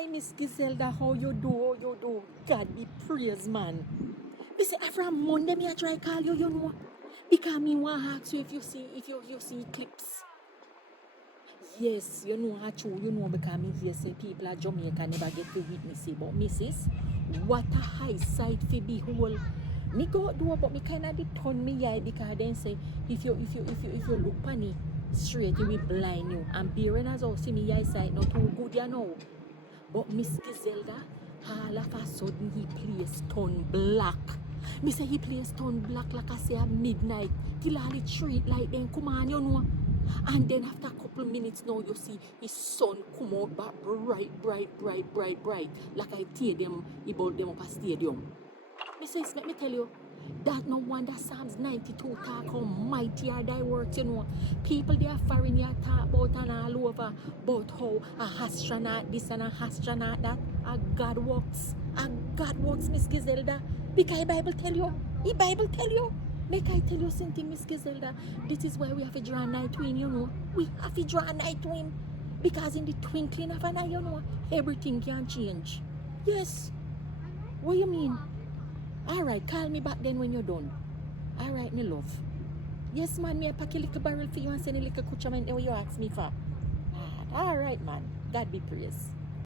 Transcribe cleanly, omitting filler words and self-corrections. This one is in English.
Hi, Miss Gizelda, how you do? God be praised, man. Me say, from Monday, me I try call you, you know. Because me want to ask you if you see eclipse. Yes, you know how true, you know, because me hear say people at Jamaica never get to witness it. But missus, what a high sight for behold. Me go do but me kinda did turn me eye because then say if you look on it straight it will blind you. And bearing as all see me eye sight not too good you know. But Miss Gizelda, all of a sudden he plays turn black. Me say he plays turn black like I say at midnight. Till all the street light then come on, you know. And then after a couple minutes now you see his sun come out back bright. Like I tear them, he bought them up a stadium. Me says, let me tell you, that no wonder Psalms 92 talk how mighty are thy works, you know. People they are foreign here talk about and all over about how a astronaut this and a astronaut that. A God works, Miss Gizelda. Because the Bible tell you. Make I tell you something, Miss Gizelda. This is why we have to draw a night twin, you know. We have to draw a night twin. Because in the twinkling of an eye, you know, everything can change. Yes. What you mean? Alright, call me back then when you're done. Alright, me love. Yes, man, me I pack a little barrel for you and send a little kucha man where you ask me for. Alright, man. God be praised.